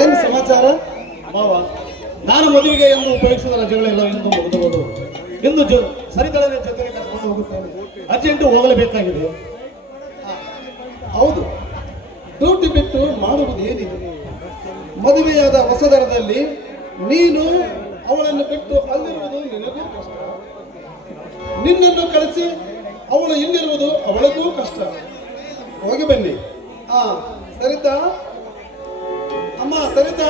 ಏನು ಸಮಾಚಾರ ಮಾವ? ನಾನು ಮದುವೆಗೆ ಎಂದು ಉಪಯೋಗಿಸಿದ ರಜೆಗಳೆಲ್ಲ ಇಂದು ಮುಗಿದುವುದು. ಇಂದು ಸರಿತಳದ ಜೊತೆಗೆ ಕರ್ಕೊಂಡು ಹೋಗುತ್ತೇನೆ. ಅರ್ಜೆಂಟು ಹೋಗಲೇಬೇಕಾಗಿದೆ. ಹೌದು, ಡ್ಯೂಟಿ ಬಿಟ್ಟು ಮಾಡುವುದು ಏನಿದೆ? ಮದುವೆಯಾದ ಹೊಸದರದಲ್ಲಿ ನೀನು ಅವಳನ್ನು ಬಿಟ್ಟು ಅಲ್ಲಿರುವುದು ನಿನಗೂ ಕಷ್ಟ. ನಿನ್ನನ್ನು ಕಳಿಸಿ ಅವಳು ಇಲ್ಲಿರುವುದು ಅವಳಿಗೂ ಕಷ್ಟ. ಹೋಗಿ ಬನ್ನಿ. ಸರಿತಾ ಅಮ್ಮ, ಸರಿತಾ?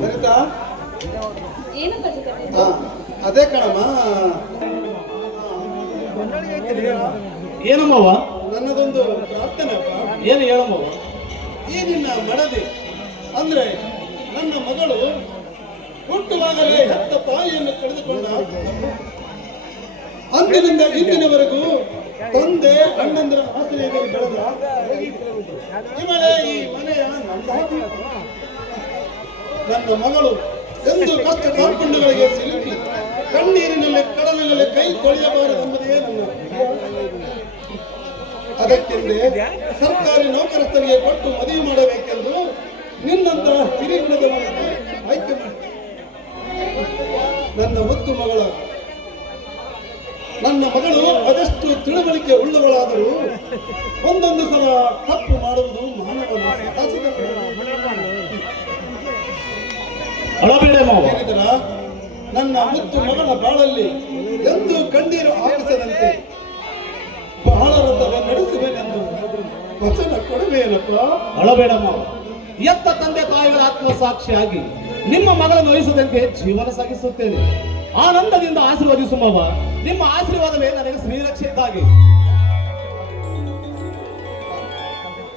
ಸರಿತಾ? ಅದೇ ಕಣಮ್ಮ. ಏನಮ್ಮವ? ನನ್ನದೊಂದು ಪ್ರಾರ್ಥನೆ. ಏನು ಹೇಳಮ್ಮವ? ಈ ನಿನ್ನ ಮಡದಿ ಅಂದ್ರೆ ನನ್ನ ಮಗಳು ಹುಟ್ಟುವಾಗಲೇ ಹೆತ್ತ ತಾಯಿಯನ್ನು ಕಳೆದುಕೊಂಡ ಅಂದಿನಿಂದ ಇಂದಿನವರೆಗೂ ತಂದೆ ಅಣ್ಣಂದಿರ ಆಶ್ರಯದಲ್ಲಿ ಬೆಳೆದ ಇವಳೇ ಈ ಮನೆಯ ನನ್ನ ಮಗಳು ಎಂದು ಕಷ್ಟ ಕಾರ್ಪಣ್ಯಗಳಿಗೆ ಸಿಲುಕಿ ಕಣ್ಣೀರಿನಲ್ಲಿ ಕಡಲಿನಲ್ಲಿ ಕೈ ತೊಳೆಯಬಾರದೆಂಬುದೇ ನನ್ನ. ಅದಕ್ಕೆಂದೇ ಸರ್ಕಾರಿ ನೌಕರಸ್ಥರಿಗೆ ಕೊಟ್ಟು ಮದುವೆ ಮಾಡಬೇಕೆಂದು ನಿನ್ನಂತಹ ಹಿರಿಯಣ್ಣದವರನ್ನು ಆಯ್ಕೆ ಮಾಡಿ ನನ್ನ ಮುದ್ದು ಮಗಳ ನನ್ನ ಮಗಳು ಅದೆಷ್ಟು ತಿಳುವಳಿಕೆ ಉಳ್ಳವಳಾದರೂ ಒಂದೊಂದು ಸಲ ತಪ್ಪು ಮಾಡುವುದು ಮಾನವನ ಹೇಳಿದರ ನನ್ನ ಮುದ್ದು ಮಗಳ ಬಾಳಲ್ಲಿ ಎಂದು ಕಣ್ಣೀರು ಹಾಕಿಸದಂತೆ ಬಹಳ ರಥವ ನಡೆಸುವೆನೆಂದು ವಚನ ಕೊಡುವೇನಪ್ಪ. ಅಳಬೇಡಮ್ಮ. ಎತ್ತ ತಂದೆ ತಾಯಿಗಳ ಆತ್ಮಸಾಕ್ಷಿಯಾಗಿ ನಿಮ್ಮ ಮಗಳನ್ನು ವಹಿಸದಂತೆ ಜೀವನ ಸಾಗಿಸುತ್ತೇನೆ. ಆನಂದದಿಂದ ಆಶೀರ್ವದಿಸುವವ. ನಿಮ್ಮ ಆಶೀರ್ವಾದವೇ ನನಗೆ ಶ್ರೀರಕ್ಷೆ ಇದ್ದಾಗಿ.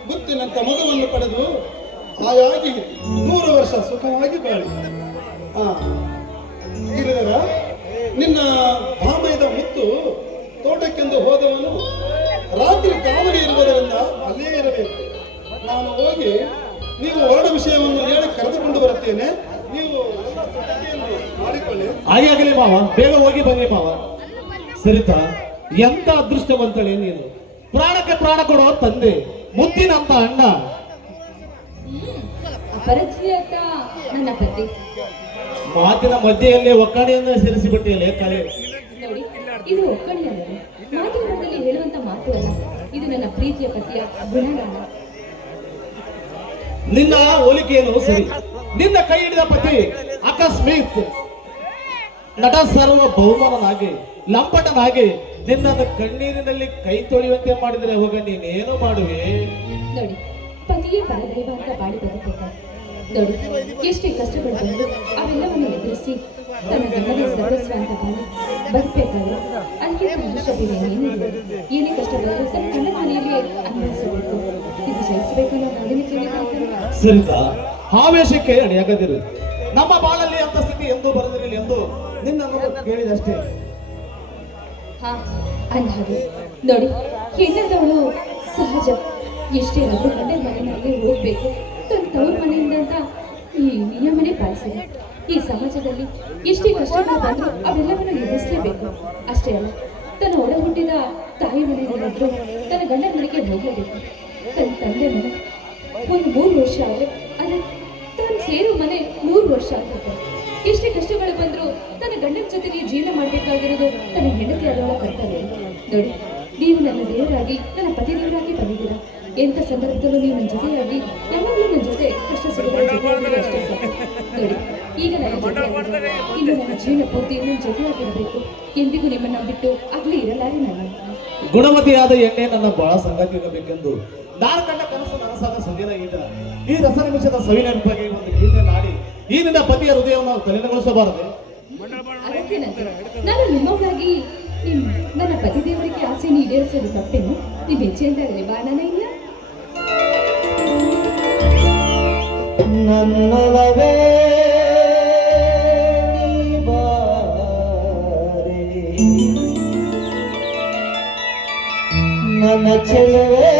ಮುತ್ತಿನಂತ ಮಗುವನ್ನು ಪಡೆದು ಹಾಯಾಗಿ 100 ವರ್ಷ ಸುಖವಾಗಿ ಬಾಳಿ. ಗಿರಿಧರ, ನಿನ್ನ ಭಾಮಯದ ಮುತ್ತು ತೋಟಕ್ಕೆಂದು ಹೋದವನು ರಾತ್ರಿ ಕಾವಲಿ ಇರುವುದರಿಂದ ಅಲ್ಲೇ ಇರಬೇಕು. ನಾನು ಹೋಗಿ ನೀವು ಹೊರಡ ವಿಷಯವನ್ನು ಹೇಳಿ ಕರೆದುಕೊಂಡು ಬರುತ್ತೇನೆ. ನೀವು ಮಾಡಿಕೊಳ್ಳಿ. ಹಾಗಾಗಲಿ ಮಾವ, ಬೇಗ ಹೋಗಿ ಬನ್ನಿ ಮಾವ. ಸರಿತಾ, ಎಂತ ಅದೃಷ್ಟವಂತಳೆ ನೀನು. ಪ್ರಾಣಕ್ಕೆ ಪ್ರಾಣ ಕೊಡೋ ತಂದೆ, ಮುತ್ತಿನಂತ ಅಣ್ಣ. ಅಪರಿಚಿತ ನನ್ನ ಪತಿ. ಮಾತಿನ ಮಧ್ಯೆಯಲ್ಲೇ ಒಕ್ಕಣೆಯನ್ನು ಸೇರಿಸಿಬಿಟ್ಟಿಯಲ್ಲೇ ಕಲೆ. ನೋಡಿ, ಇದು ಒಕ್ಕಣೆ ಅಲ್ಲದೆ ಮಾತಿನಲ್ಲಿ ಹೇಳುವಂತ ಮಾತು ಅಲ್ಲ. ಇದು ನನ್ನ ಪ್ರೀತಿಯ ಪತಿಯ ಗುಣಗಾನ. ನಿನ್ನ ಹೋಲಿಕೆಯನ್ನು ಸರಿ. ನಿನ್ನ ಕೈ ಹಿಡಿದ ಪತಿ ಅಕಸ್ಮಿತ್ ನಟ ಸಾರ್ವಭೌಮನಾಗಿ ಲಂಪಟನಾಗಿ ನಿನ್ನನ್ನು ಕಣ್ಣೀರಿನಲ್ಲಿ ಕೈ ತೊಳೆಯುವಂತೆ ಮಾಡಿದರೆ ಹೋಗ ನೀನೇನು ಮಾಡುವೆ? ನೋಡಿ, ಪತಿಯೇ ಪರದೈವ ಅಂತ ಬಾಳಿ ಬದುಕಬೇಕು. ನೋಡಿ, ಎಷ್ಟೇ ಕಷ್ಟಗಳು ಬಂದು ಅವೆಲ್ಲವನ್ನು ಎದುರಿಸಿ ತನ್ನ ಗಂಡನೇ ಸರ್ವಸ್ವ ಅಂತ ಬಾಳಿ ಬದುಕಬೇಕಾದ್ರೆ ಅದಕ್ಕೆ ಮನುಷ್ಯಬೇನೆ ಏನಿದೆ. ಏನೇ ಕಷ್ಟ ಬಂದರೂ ತನ್ನ ಕಣ್ಣ ಮನೆಯಲ್ಲಿ ಅನ್ವಯಿಸಬೇಕು. ಇದು ಸಹಿಸಬೇಕು ಅನ್ನೋ ನಾಡಿನ ಕೇಳಿದ ಸರಿತಾ, ಆವೇಶಕ್ಕೆ ಅಣಿಯಾಗದಿರು. ನಮ್ಮ ಬಾಳಲ್ಲಿ ಅಂತ ಸ್ಥಿತಿ ಎಂದು ಬರೆದಿರಲಿ ಎಂದು ನಿನ್ನನ್ನು ಕೇಳಿದಷ್ಟೇ. ಅಂದಾಗೆ ನೋಡಿ, ಹೆಣ್ಣಾದವಳು ಸಹಜ ಎಷ್ಟೇ ಆದ್ರೂ ಗಂಡನ ಮನೆಯಲ್ಲಿ ಹೋಗ್ಬೇಕು. ತನ್ನ ತವ್ರ ಮನೆಯಿಂದ ಅಂತ ಈ ನಿಯಮನೇ ಪಾಲಿಸಿದೆ. ಈ ಸಮಾಜದಲ್ಲಿ ಎಷ್ಟೇ ಕಷ್ಟಗಳು ಬಂದರೂ ಅವೆಲ್ಲವನ್ನು ಎದುರಿಸಲೇಬೇಕು. ಅಷ್ಟೇ ಅಲ್ಲ, ತನ್ನ ಒಡ ಹುಟ್ಟಿದ ತಾಯಿ ಮನೆಯಲ್ಲಾದ್ರೂ ತನ್ನ ಗಂಡನ ಮನೆಗೆ ಹೋಗಲೇಬೇಕು. ತನ್ನ ತಂದೆ ಮನೆ ಒಂದು 3 ವರ್ಷ ಆದರೆ ಅದೇ ತಾನು ಸೇರೋ ಮನೆ 100 ವರ್ಷ ಆಗಿರ್ತಾರೆ. ಎಷ್ಟೇ ಕಷ್ಟಗಳು ಬಂದರೂ ತನ್ನ ಗಂಡನ ಜೊತೆಗೆ ಜೀವನ ಮಾಡಬೇಕಾಗಿರೋದು ತನ್ನ ಹೆಂಡತಿ ಆದವಳ ಕರ್ತವ್ಯ. ನೋಡಿ, ನೀವು ನನ್ನ ದೇವರಾಗಿ, ನನ್ನ ಪತಿ ದೇವರಾಗಿ ಬಂದಿದ್ದೀರಾ. ಎಂಥ ಸಂದರ್ಭದಲ್ಲೂ ನೀವು ನನ್ನ ಜೊತೆಯಾಗಿ ಯಾವಾಗಲೂ ನನ್ನ ಜೊತೆ ಕಷ್ಟ ಸುಖಗಳ ಜೊತೆಯಾಗಿ ಅಷ್ಟೇ ಸಾಕು. ನೋಡಿ, ಈಗ ನನ್ನ ಜೊತೆ ಇನ್ನು ನನ್ನ ಜೀವನ ಪೂರ್ತಿ ನನ್ನ ಜೊತೆಯಾಗಿರಬೇಕು. ಎಂದಿಗೂ ನಿಮ್ಮನ್ನು ಬಿಟ್ಟು ಆಗಲಿ ಇರಲಾರೆ. ನಾನು ಗುಣಮತಿಯಾದ ಎಣ್ಣೆ ನನ್ನ ಬಹಳ ಸಂಗಾತಿಯಾಗಬೇಕೆಂದು ನಾನು ಕಂಡ ಕನಸು ನನಸಾದ ಸುದಿನ ಈಗ ಈ ರಸ ನಿಮಿಷದ ಸವಿ ನೆನಪಾಗಿ ಒಂದು ಗೀತೆ ನಾಡಿ ಈ ನಿನ್ನ ಪತಿಯ ಹೃದಯವನ್ನು ತಲೆನಗೊಳಿಸಬಾರದೆ. ಅದಕ್ಕೆ ನಾನು ನಿಮ್ಮವರಾಗಿ ನನ್ನ ಪತಿದೇವರಿಗೆ ಆಸೆ ಈಡೇರಿಸೋದು ತಪ್ಪೇನು? ನೀವು ಹೆಚ್ಚೆಂದಾಗಲಿ ಬಾಣನ ಇಲ್ಲ. ನನ್ನವೇ ನನ್ನ ಚೆಲುವೆ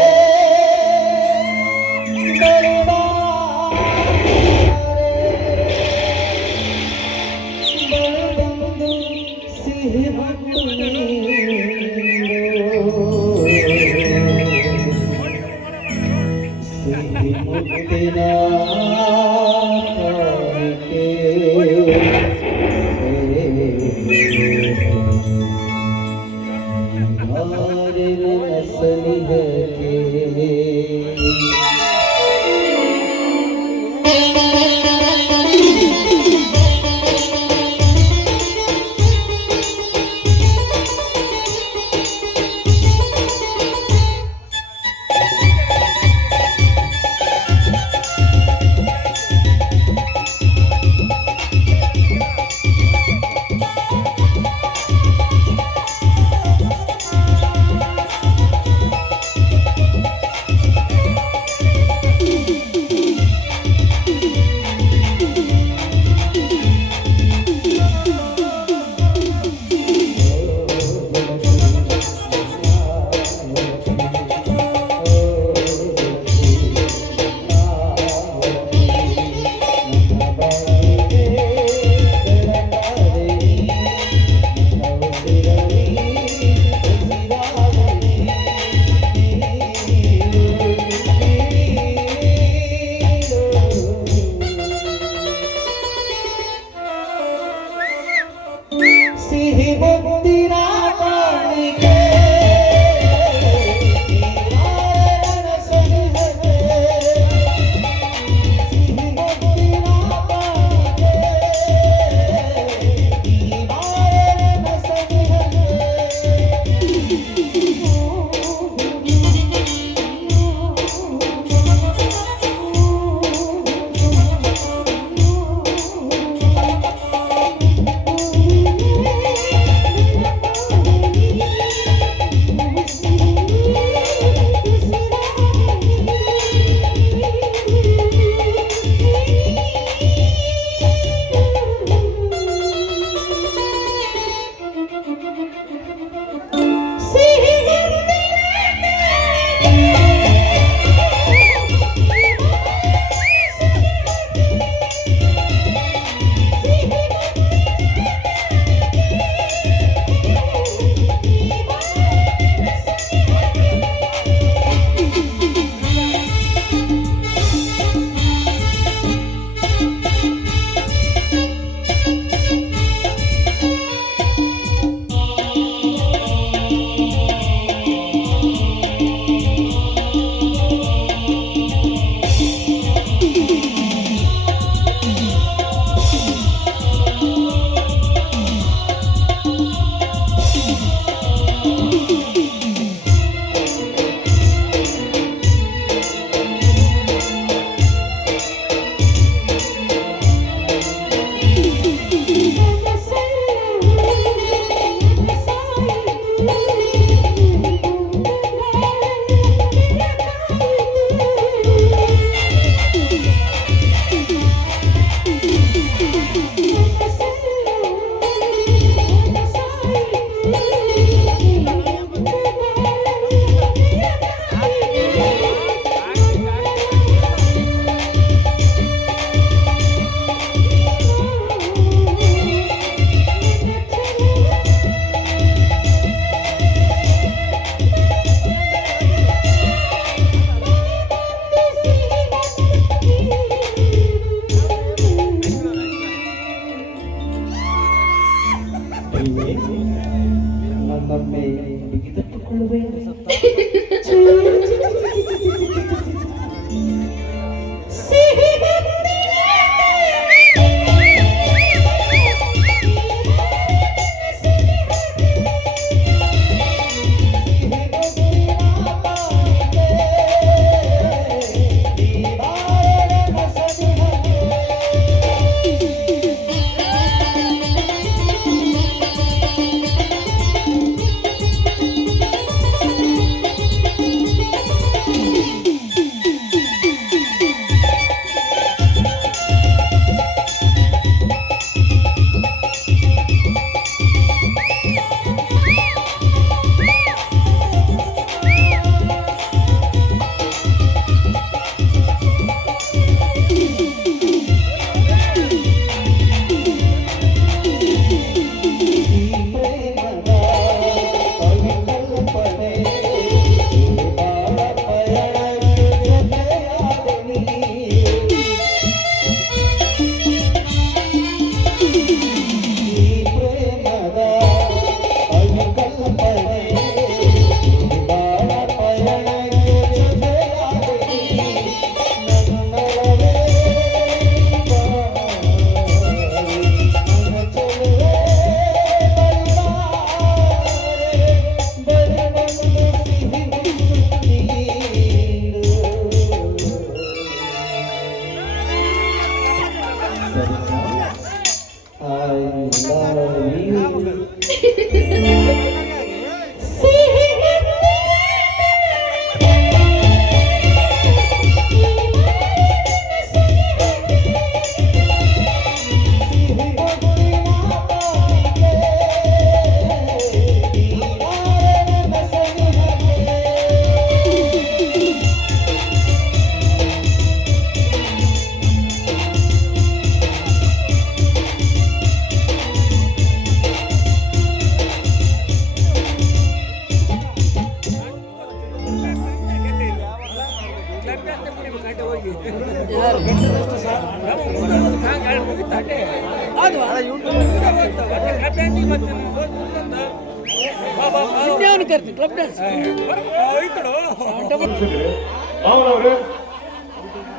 ಅವನವ್ರೆ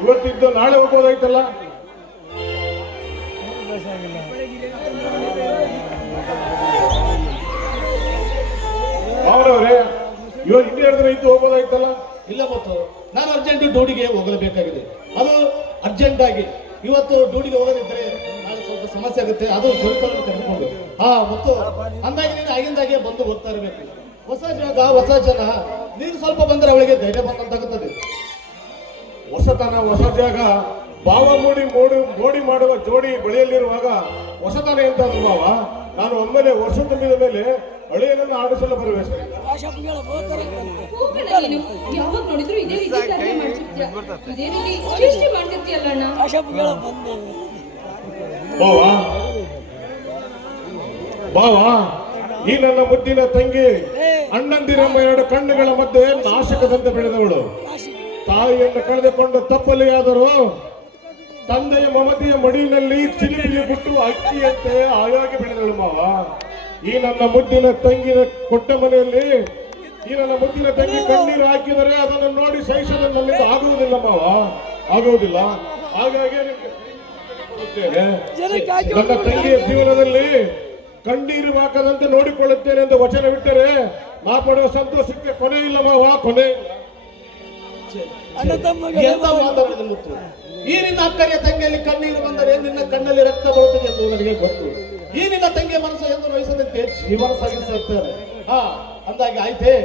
ಇವತ್ತಿದ್ದು ನಾಳೆ ಹೋಗ್ಬೋದಾಯ್ತಲ್ಲ. ಅವನವ್ರೆ ಇವಾಗ ಇನ್ನೇ ಹೇಳಿದ್ರೆ ಇದ್ದು ಹೋಗ್ಬೋದಾಯ್ತಲ್ಲ. ಇಲ್ಲ ಮತ್ತು ನಾನು ಅರ್ಜೆಂಟ್ ಡ್ಯೂಟಿಗೆ ಹೋಗಲೇಬೇಕಾಗಿದೆ. ಅದು ಅರ್ಜೆಂಟ್ ಆಗಿ ಇವತ್ತು ಡ್ಯೂಟಿಗೆ ಹೋಗದಿದ್ರೆ ನಾಳೆ ಸ್ವಲ್ಪ ಸಮಸ್ಯೆ ಆಗುತ್ತೆ. ಅದು ಸ್ವಲ್ಪ ಕರೆದುಕೊಂಡು ಮತ್ತು ಅಂದಾಗಿ ನೀನು ಆಗಿಂದಾಗೆ ಬಂದು ಓದ್ತಾ ಇರಬೇಕು. ಹೊಸ ಜಾಗ ಹೊಸ ಜನ, ನೀನು ಸ್ವಲ್ಪ ಬಂದರೆ ಅವಳಿಗೆ ಧೈರ್ಯ ಬಂದಂತಾಗುತ್ತದೆ. ಹೊಸತನ ಹೊಸ ಜಾಗ ಭಾವ ಮೋಡಿ ಮಾಡುವ ಜೋಡಿ ಬಳಿಯಲ್ಲಿರುವಾಗ ಹೊಸತನ ಎಂತ ಭಾವ. ನಾನು ಒಮ್ಮೆಲೆ ವರ್ಷ ತುಂಬಿದ ಮೇಲೆ ಹಳೆಯನನ್ನು ಆಡಿಸಲು ಬರುವೆ. ಯಾವಾಗ ನೋಡಿದ್ರು ಇದೇ ರೀತಿ ಕಾರ್ಯ ಮಾಡ್ತಿರ್ತೀಯ, ಇದೇ ರೀತಿ ಚೇಷ್ಟೆ ಮಾಡ್ತಿರ್ತೀಯಲ್ಲ ಅಣ್ಣ. ಬಾವಾ, ಈ ನನ್ನ ಮುದ್ದಿನ ತಂಗಿ ಅಣ್ಣಂದಿರಮ್ಮ ಎರಡು ಕಣ್ಣುಗಳ ಮಧ್ಯೆ ನಾಶಕದಂತೆ ಬೆಳೆದವಳು. ತಾಯಿಯನ್ನು ಕಳೆದುಕೊಂಡು ತಪ್ಪಲೆಯಾದರೂ ತಂದೆಯ ಮಮತೆಯ ಮಡಿಯಲ್ಲಿ ಚಿಲಿಪಿಲಿ ಬಿಟ್ಟು ಅಕ್ಕಿಯಂತೆ ಆಯಾಗಿ ಬೆಳೆದಳು ಮಾವ. ಈ ನನ್ನ ಮುದ್ದಿನ ತಂಗಿನ ಕೊಟ್ಟ ಮನೆಯಲ್ಲಿ ಈ ನನ್ನ ಮುದ್ದಿನ ತಂಗಿ ಕಣ್ಣೀರು ಹಾಕಿದರೆ ಅದನ್ನು ನೋಡಿ ಸಹಿಸಲು ನನ್ನಿಂದ ಆಗುವುದಿಲ್ಲ ಮಾವ, ಆಗುವುದಿಲ್ಲ. ಹಾಗಾಗಿ ನನ್ನ ತಂಗಿಯ ಜೀವನದಲ್ಲಿ ಕಣ್ಣೀರು ಹಾಕದಂತೆ ನೋಡಿಕೊಳ್ಳುತ್ತೇನೆ ಎಂದು ವಚನವಿಟ್ಟರೆ ನಾ ಪಡುವ ಸಂತೋಷಕ್ಕೆ ಕೊನೆ ಇಲ್ಲ ಮಾವ, ಕೊನೆ ಇಲ್ಲ. ಎಂತ ಮಾತಾಡಿದ ಮುತ್ತು. ಈ ನಿನ್ನ ಅಕ್ಕರಿಯ ತಂಗಿಯಲ್ಲಿ ಕಣ್ಣೀರು ಬಂದರೆ ನಿನ್ನ ಕಣ್ಣಲ್ಲಿ ರಕ್ತ ಬರುತ್ತದೆ ಎಂದು ನನಗೆ ಗೊತ್ತು. ಈ ನಿನ್ನ ತಂಗಿಯ ಮನಸ್ಸು ಎಂದು ವಹಿಸದಂತೆ ಜೀವನ ಸಾಗಿಸುತ್ತಾರೆ. ಅಂದಾಗಿ ಆಯ್ತೇ.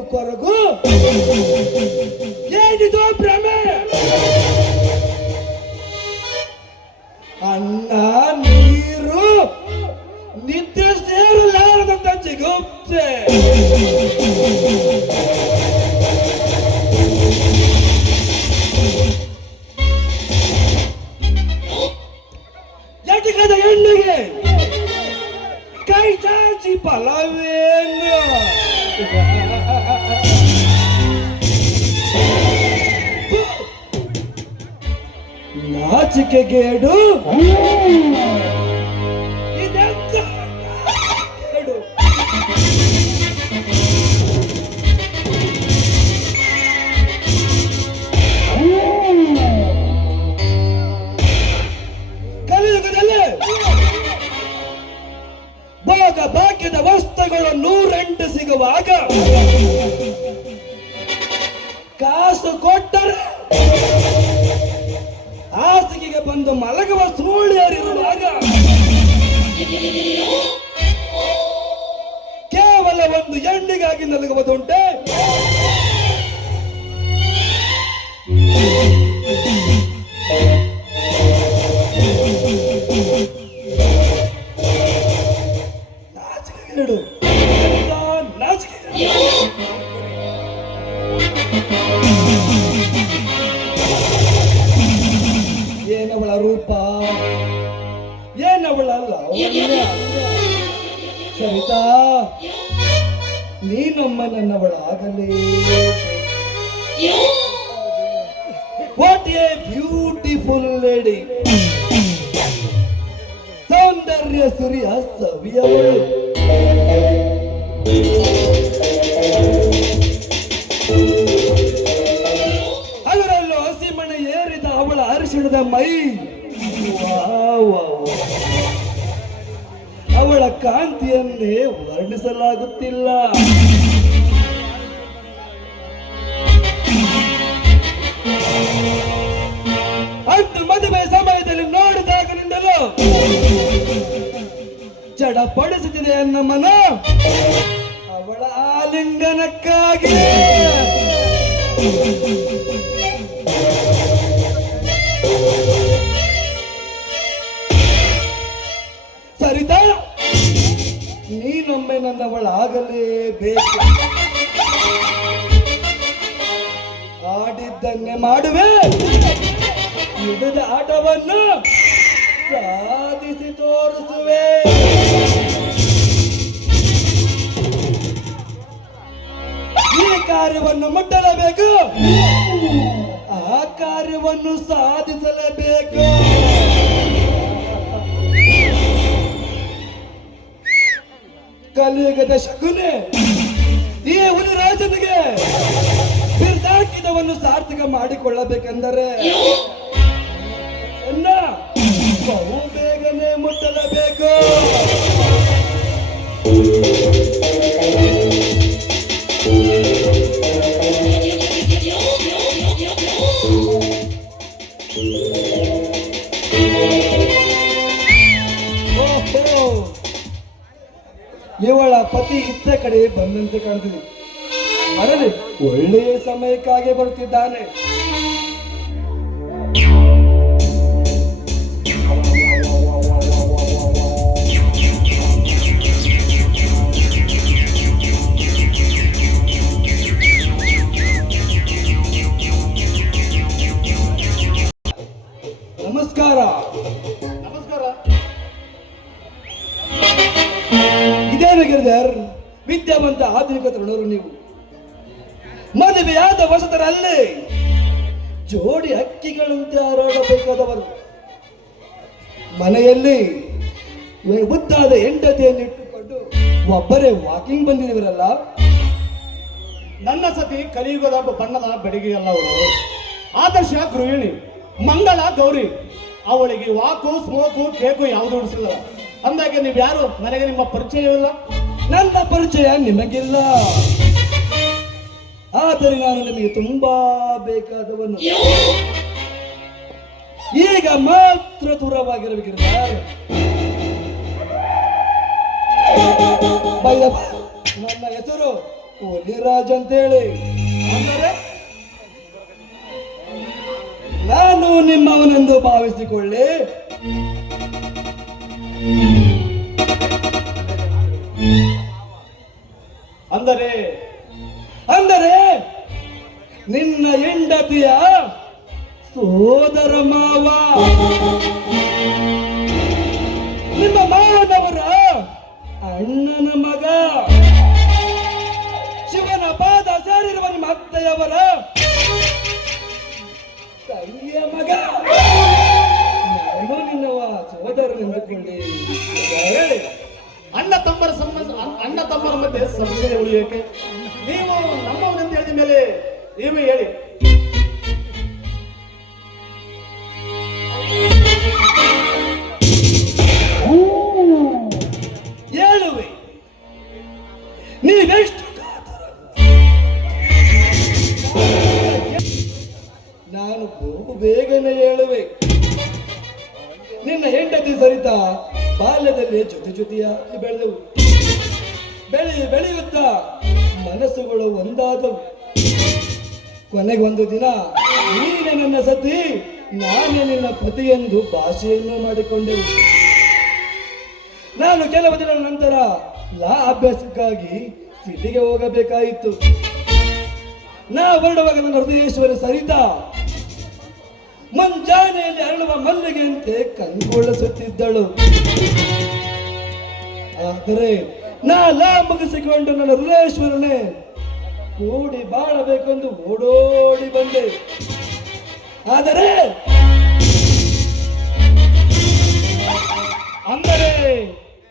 ಏನಿದು ಕೊರಗು, ಏನಿದು ಭ್ರಮೆ? ಅನ್ನ ನೀರು ನಿದ್ದೆ ಸೇರಲಾರದಂತ ಜಿಗುಪ್ಸೆ. ಜಟಕದ ಹೆಣ್ಣಿಗೆ ಕೈ ಚಾಚಿ ಫಲವೇನು? ನಾಚಿಕೆಗೇಡು, ಇದೆಂತ ನಾಚಿಕೆಗೇಡು? ಕಲಿಯುಗದಲ್ಲಿ ಭೋಗ ಭಾಗ್ಯದ ವಸ್ತುಗಳು 108 ಸಿಗುವಾಗ ಕಾಸು ಕೊಟ್ಟರೆ ಹಾಸಿಗೆಗೆ ಬಂದು ಮಲಗುವ ಸೂಳ್ಯರಿರುವಾಗ ಕೇವಲ ಒಂದು ಹೆಣ್ಣಿಗಾಗಿ ನಲಗುವುದುಂಟೆ? ನಾಚಿಕೆಗೇಡು, ನಾಚಿಕೆಗೇಡು. ಏನವಳ ರೂಪ, ಏನವಳ ಲಾವಣ್ಯ. ಸರಿತಾ, ನೀನೊಮ್ಮ ನನ್ನವಳಾಗಲೇ. What a beautiful lady. ಸೌಂದರ್ಯ ಸುರಿಯ ಸವಿಯವಳು. ಅವರಲ್ಲೂ ಹಸಿಮಣೆ ಏರಿದ ಅವಳ ಅರಿಶಿಣದ ಮೈ. ಅವಳ ಕಾಂತಿಯನ್ನೇ ವರ್ಣಿಸಲಾಗುತ್ತಿಲ್ಲ. ಅಂದು ಮದುವೆ ಸಮಯದಲ್ಲಿ ನೋಡಿದಾಗನಿಂದಲೂ ಚಡಪಡಿಸುತ್ತಿದೆ ನನ್ನ ಮನ ಅವಳ ಆಲಿಂಗನಕ್ಕಾಗಿ. ಸರಿತಾ, ನೀನೊಮ್ಮೆ ನನ್ನವಳಾಗಲೇಬೇಕು. ಆಡಿದ್ದನ್ನೇ ಮಾಡುವೆ, ಹಿಡಿದ ಆಟವನ್ನು ಸಾಧಿಸಿ ತೋರಿಸುವೆ. ಈ ಕಾರ್ಯವನ್ನು ಮುಟ್ಟಲೇಬೇಕು, ಆ ಕಾರ್ಯವನ್ನು ಸಾಧಿಸಲೇಬೇಕು. ಕಲಿಯುಗದ ಶಕುನೆ ಈ ಹುಲಿರಾಜನಿಗೆ ಬಿರ್ದಾಕಿದವನ್ನು ಸಾರ್ಥಕ ಮಾಡಿಕೊಳ್ಳಬೇಕೆಂದರೆ ಬಹು ಬೇಗನೆ ಮುಟ್ಟಲೇಬೇಕು. ಇವಳ ಪತಿ ಇತ್ತ ಕಡೆ ಬಂದಂತೆ ಕಾಣ್ತಿದೆ. ಬರಲಿ, ಒಳ್ಳೆಯ ಸಮಯಕ್ಕಾಗಿ ಬರುತ್ತಿದ್ದಾನೆ. ನಮಸ್ಕಾರ. ನಮಸ್ಕಾರ. ಇದೇನು ಗಿರಿಧರ್, ವಿದ್ಯಾವಂತ ಆಧುನಿಕ ತರುಣರು ನೀವು. ಮದುವೆಯಾದ ಹೊಸತರಲ್ಲಿ ಜೋಡಿ ಹಕ್ಕಿಗಳಂತೆ ಹಾರಾಡಬೇಕಾದವರು. ಮನೆಯಲ್ಲಿ ಮುದ್ದಾದ ಹೆಂಡತಿಯನ್ನು ಇಟ್ಟುಕೊಂಡು ಒಬ್ಬರೇ ವಾಕಿಂಗ್ ಬಂದಿದವರಲ್ಲ. ನನ್ನ ಸತಿ ಕಲಿಯುಗದ ಬಣ್ಣದ ಬೆಡಗಿಯಲ್ಲ ಅವಳು. ಆದರ್ಶ ಗೃಹಿಣಿ, ಮಂಗಳ ಗೌರಿ. ಅವಳಿಗೆ ವಾಕು ಸ್ಮೋಕು ಕೇಕು ಯಾವುದು ಉಡಿಸಿಲ್ಲ. ಅಂದಾಗೆ ನೀವು ಯಾರು? ನನಗೆ ನಿಮ್ಮ ಪರಿಚಯವಿಲ್ಲ. ನನ್ನ ಪರಿಚಯ ನಿಮಗಿಲ್ಲ, ಆದರೆ ನಾನು ನಿಮಗೆ ತುಂಬಾ ಬೇಕಾದವನು. ಈಗ ಮಾತ್ರ ದೂರವಾಗಿರಬೇಕಿಲ್ಲ. ನನ್ನ ಹೆಸರು ಹುಲಿರಾಜ್ ಅಂತೇಳಿ. ಅಂದರೆ ನಾನು ನಿಮ್ಮವನೆಂದು ಭಾವಿಸಿಕೊಳ್ಳಿ. ಅಂದರೆ ಅಂದರೆ ನಿನ್ನ ಹೆಂಡತಿಯ ಸೋದರ ಮಾವ, ನಿಮ್ಮ ಮಾವನವರ ಅಣ್ಣನ ಮಗ, ಶಿವನ ಪಾದ ಸೇರಿರುವ ನಿಮ್ಮ ಅತ್ತೆಯವರ ತಂಗಿಯ ಮಗ. ನಾನು ನಿನ್ನವ ಸೋದರನೆಂದುಕೊಂಡೆ. ಹೇಳಿ, ಅಣ್ಣ ತಮ್ಮರ ಮಧ್ಯೆ ಸಂಶಯ ಉಳಿಯೋಕೆ ನೀವು ನಮ್ಮವನಂತ ಹೇಳಿದ ಮೇಲೆ ನೀವೇ ಹೇಳಿ. ಹೇಳುವೆ, ನೀವೆಷ್ಟು ಕಾತರ. ನಾನು ಬಹು ಬೇಗನೆ ಹೇಳುವೆ. ನಿನ್ನ ಹೆಂಡತಿ ಸರಿತಾ ಬಾಲ್ಯದಲ್ಲಿ ಜೊತೆಯಾಗಿ ಬೆಳೆದವು. ಬೆಳೆಯುತ್ತಾ ಮನಸ್ಸುಗಳು ಒಂದಾದವು. ಕೊನೆಗೆ ಒಂದು ದಿನ ನೀನೇ ನನ್ನ ಸತಿ, ನಾನೇ ನಿನ್ನ ಪತಿ ಎಂದು ಭಾಷೆಯನ್ನು ಮಾಡಿಕೊಂಡೆವು. ನಾನು ಕೆಲವು ದಿನಗಳ ನಂತರ ಲಾ ಅಭ್ಯಾಸಕ್ಕಾಗಿ ಸಿಟಿಗೆ ಹೋಗಬೇಕಾಯಿತು. ನಾ ಹೊರಡುವಾಗ ನನ್ನ ಹೃದಯೇಶ್ವರಿ ಸರಿತಾ ಮುಂಜಾನೆಯಲ್ಲಿ ಅರಳುವ ಮಲ್ಲಿಗೆಯಂತೆ ಕಂಗೊಳಿಸುತ್ತಿದ್ದಳು. ಆದರೆ ನಾ ಲಾ ಮುಗಿಸಿಕೊಂಡು ನನ್ನ ಹೃದಯೇಶ್ವರನೇ ಕೂಡಿ ಬಾಳಬೇಕೆಂದು ಓಡೋಡಿ ಬಂದೆ. ಆದರೆ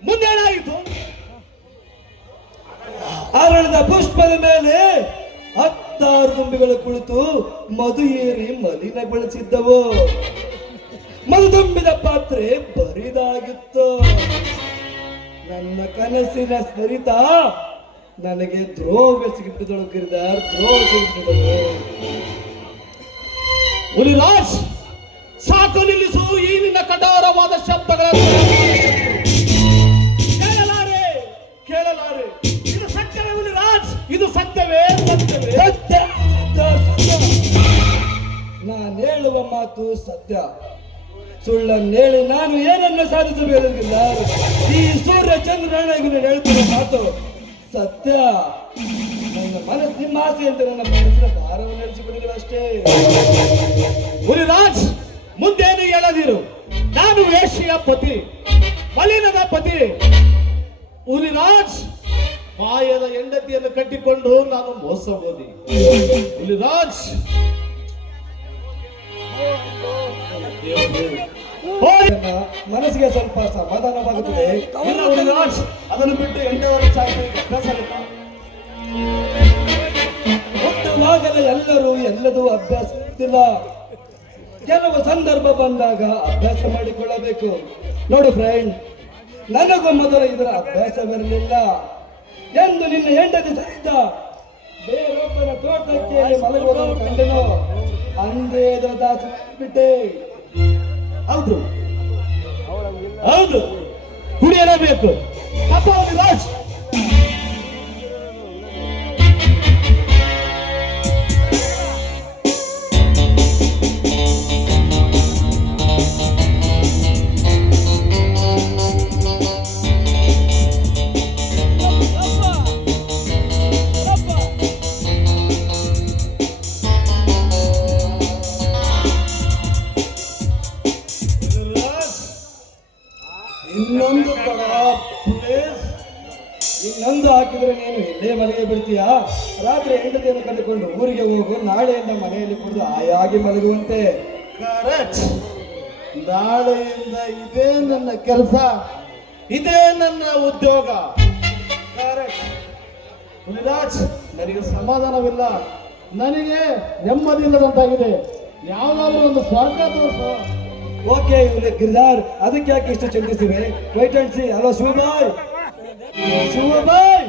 ಮುಂದೇನಾಯಿತು? ಅರಳಿದ ಪುಷ್ಪದ ಮೇಲೆ 16 ದುಂಬಿಗಳು ಕುಳಿತು ಮಧು ಏರಿ ಮಲಿನಗೊಳಿಸಿದ್ದವು. ಮಧು ತುಂಬಿದ ಪಾತ್ರೆ ಬರಿದಾಗಿತ್ತು. ನನ್ನ ಕನಸಿನ ಸರಿತಾ ನನಗೆ ದ್ರೋಹ ಸಿಗಿಬಿಟ್ಟಿದಳು. ಗಿರಿದಾರ್ ದ್ರೋಹ ಸಿಗಿಬಿಟ್ಟಿದಳು. ಹುಲಿರಾಜ್, ಸಾಕು ನಿಲ್ಲಿಸು ಈ ನಿನ್ನ ಕಠೋರವಾದ ಶಬ್ದಗಳನ್ನು. ಕೇಳಲಾರೆ. ಇದು ಸತ್ಯವೇ ಹುಲಿರಾಜ್? ಇದು ಸತ್ಯವೇ? ಸತ್ಯವೇ? ಸತ್ಯ, ಸತ್ಯ, ಸತ್ಯ. ನಾನು ಹೇಳುವ ಮಾತು ಸತ್ಯ. ಸುಳ್ಳನ್ನೇಳಿ ನಾನು ಏನನ್ನು ಸಾಧಿಸಬೇಕಿಲ್ಲ. ಈ ಸೂರ್ಯ ಚಂದ್ರನಿಗೂ ಹೇಳ್ತಿರೋ ಮಾತು ಸತ್ಯ. ನನ್ನ ಮನಸ್ಸು ನಿಮ್ಮ ಆಸೆ ಅಂತ ನನ್ನ ಮನಸ್ಸಿನ ಭಾರವನ್ನು ನಡೆಸಿಕೊಂಡಿದ್ರು ಅಷ್ಟೇ. ಹುಲಿರಾಜ್, ಮುಂದೇನು ಹೇಳದಿರು. ನಾನು ವೇಶ್ಯ ಪತಿ, ಮಲಿನದ ಪತಿ. ಹುಲಿರಾಜ್, ಮಾಯದ ಹೆಂಡತಿಯನ್ನು ಕಟ್ಟಿಕೊಂಡು ನಾನು ಮೋಸ ಹೋದೆ. ಹುಲಿರಾಜ್, ಮನಸ್ಸಿಗೆ ಸ್ವಲ್ಪ ಸಮಾಧಾನವಾಗುತ್ತದೆ. ಇಲ್ಲ ಹುಲಿರಾಜ್, ಅದನ್ನು ಬಿಟ್ಟು ಎಂಟವರು ಹುಟ್ಟುವಾಗಲೇ ಎಲ್ಲರೂ ಎಲ್ಲದೂ ಅಭ್ಯಾಸ ಇರ್ತಿಲ್ಲ. ಕೆಲವು ಸಂದರ್ಭ ಬಂದಾಗ ಅಭ್ಯಾಸ ಮಾಡಿಕೊಳ್ಳಬೇಕು. ನೋಡು ಫ್ರೆಂಡ್, ನನಗೂ ಮೊದಲು ಇದರ ಅಭ್ಯಾಸವಿರಲಿಲ್ಲ ಎಂದು ನಿನ್ನ ಹೆಂಡತಿ ಸಹಿತ ಬೇರೊಬ್ಬನ ತೋಟಕ್ಕೆ ಮಲಗುವುದನ್ನು ಕಂಡೆನು. ಅಂದೇ ಇದರ ದಾಸ ಬಿಟ್ಟೆ. ಹೌದು ಹೌದು, ಕುಡಿಯಲೇಬೇಕು. ಅಪ್ಪ ಹುಲಿರಾಜ್, ಇನ್ನೊಂದು ಕೊಡ ಪ್ಲೀಸ್. ಇನ್ನೊಂದು ಹಾಕಿದ್ರೆ ನೀನು ಇಲ್ಲೇ ಮನೆಗೆ ಬಿಡ್ತೀಯಾ? ರಾತ್ರಿ ಹೆಂಡತಿಯನ್ನು ಕರೆದುಕೊಂಡು ಊರಿಗೆ ಹೋಗು. ನಾಳೆಯಿಂದ ಮನೆಯಲ್ಲಿ ಕುಡಿದು ಆಯಾಗಿ ಮಲಗುವಂತೆ. ಕರೆಕ್ಟ್. ನಾಳೆಯಿಂದ ಇದೇ ನನ್ನ ಕೆಲಸ, ಇದೇ ನನ್ನ ಉದ್ಯೋಗ. ಕರೆಕ್ಟ್. ಹುಲಿರಾಜ್, ನನಗೆ ಸಮಾಧಾನವಿಲ್ಲ, ನನಗೆ ನೆಮ್ಮದಿ ಇಲ್ಲದಂತಾಗಿದೆ. ಯಾವಾಗಲೂ ಒಂದು ಸ್ವರ್ಗ ತೋರಿಸು. ಓಕೆ ಗಿರಿಧಾರ್, ಅದಕ್ಕೆ ಯಾಕೆ ಇಷ್ಟು ಚಿಂತಿಸಿವೆ? Wait and see. Hello Shivabai, ಶಿವಬಾಯ್.